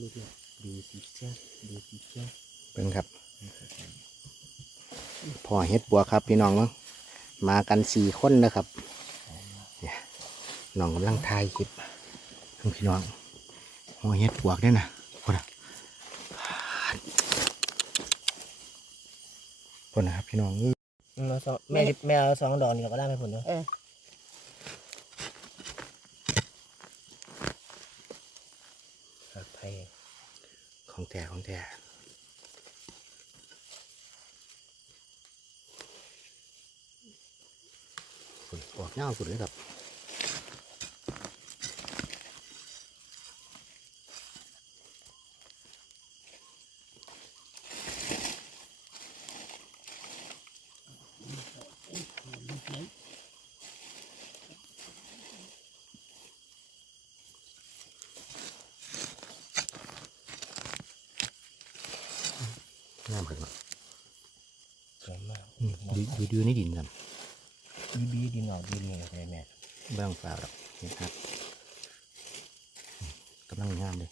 ลูกเนี่ยดูสิจ้าดูสิจ้าเป็นครับพอเฮ็ดบัวครับพี่น้องเนาะมากันสี่คนนะครับเนี่ยน้องกำลังถ่ายคลิปพี่น้องพอเฮ็ดบวกเนี่ยนะคนนะคนนะครับพี่น้องเอ้ยเอาสองแม่แม่เอาสองดอกนี่ก็ได้ไหมผลเนาะ เออ ค รับไผ่ของแท้ของแท้ฝุ่นออกเน่าฝุ่นเลยครับ งามครับสวยมากอืมดูดูดูในดินครับบีบีดินออกดีเลยเลยแม่เบื้องฟ้าดอกนี่ครับอืมกำลังงามเลย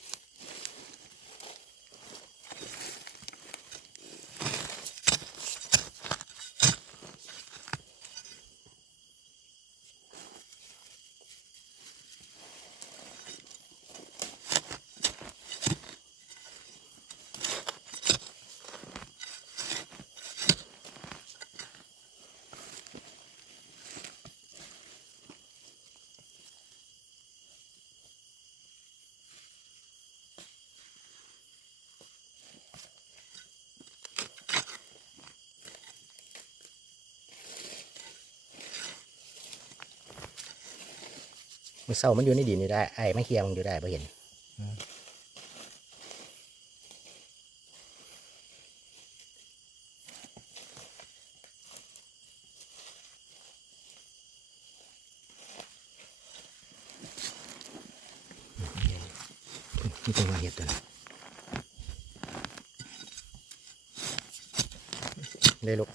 มันเศร้ามันอยู่ในดินนี่ได้ไอ้ไม่เคียร์มันอยู่ได้ไ่เห็นนี่เป็นมาเห็ดตัวนะได้ลูก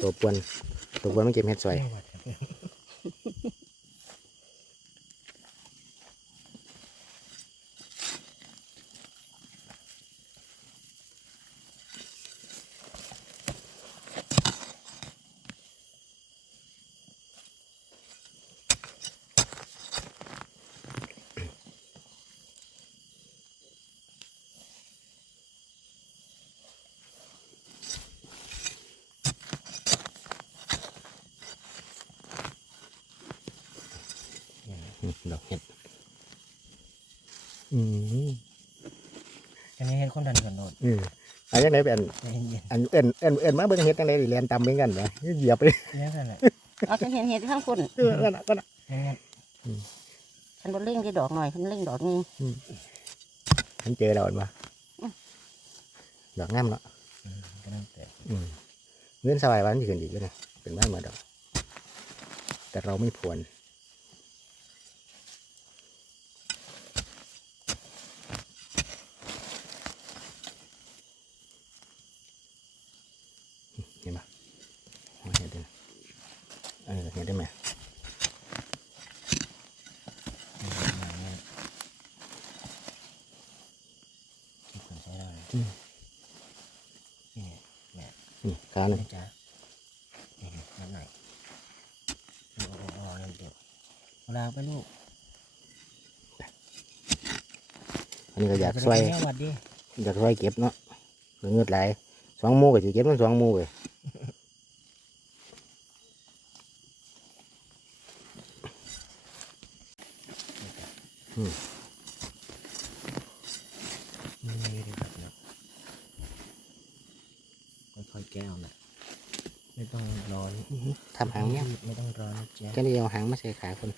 ตัวปวนตัวปวนมันเก็บเห็ดสวย อืมดอก เห็ดอืมอันนี้ให้คนดันก่อนโนดอืมอันยังไงเป็นใจเย็นอันเอ็นเอ็นเอ็นมาเบิ่งเห็ดจังไดดิเรียนตำเป็นกันวะเหยียบไปๆนี่นั่นแหละเอาฉันเห็นเห็ดข้างคนเออนั่นน่ะก็น่ะนี่นั่นฉันบ่เล่งได้ดอกหน่อยฉันเล่งดอกนี้มันเจอเราเห็นปะดอกงามเนาะอืมก็นั่นแต่อืมเงินสบายวันที่ขึ้นอีกแล้วนะเป็นบ้านมาดอก แต่เราไม่พวนเห็นปะโอ้ยเห็นด้วยเออเห็ นได้ไหมนี่มาเนี่ยคิดคนใช้ได้เลยนี่แม่นี่ขาหนึ่งจ้านี่นิดหน่อยโหโอ้โหนั่นเดี๋ยวเอาลาไปลูก อันนี้ก็อยากช่วยอยากช่วยเก็บเนาะเงือดไหลสองมูก็จะเก็บมันสองมูเลย นี่เลยครับเนาะค่อยๆแก้วนะไม่ต้องร้อนทำหางเนี่ยไม่ต้องร้อนนะจ๊ะแค่นี้เอาหางมาใส่ขาคน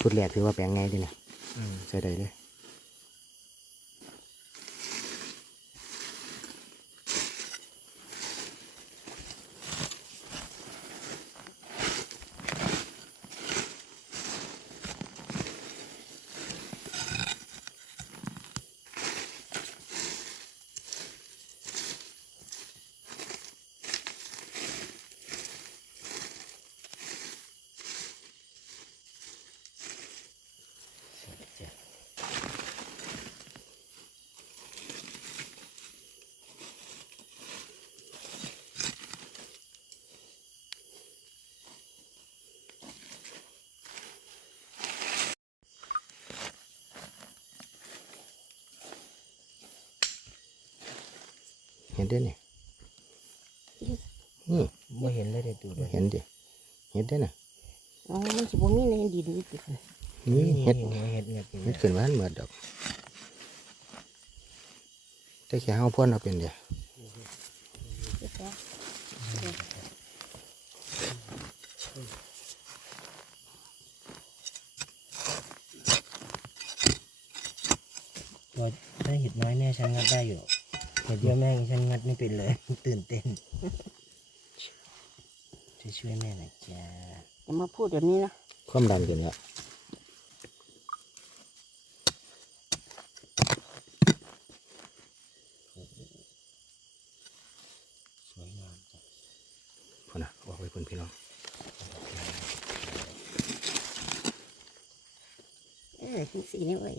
ชุดแรกถือว่าแปลงไงดีนะอืมใส่ได้เลย เห็นได้นี่นี่ไม่เห็นเลยเด็ดดูเลยเห็นดิเห็นได้น่ะอ๋อมันสิบ่มีในดินนี่ตินี่เห็ดเห็ดเห็ดเห็ดขึ้นมาเหมือนดอกแต่แค่เฮาพ่นเอาเป็นเดียวตัวถ้าเห็ดน้อยแม่ฉันงัดได้อยู่ เห็ดเยอะแม่ฉันงัดไม่เป็นเลย ตื่นเต้นช่วยช่วยแม่หน่อยจ้าอย่ามาพูดแบบนี้นะความดันขึ้นแล้วสวยงามจ้ะพ่นน่ะออกไปพ่นพี่น้องเออจังสีนี่เว้ย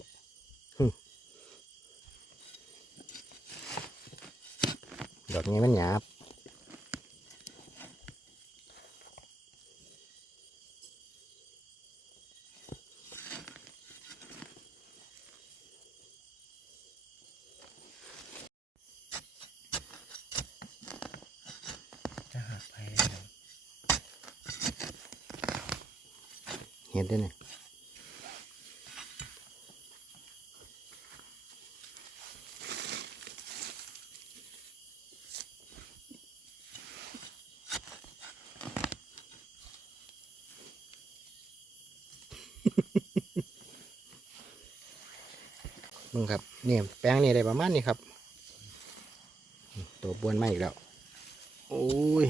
ดอกนี้มันหยาบจะหักไปเห็นไมึงครับเนี่ยแป้งเนี่ยได้ประมาณนี้ครับ ตัวบวนมาอีกแล้ว โอ้ย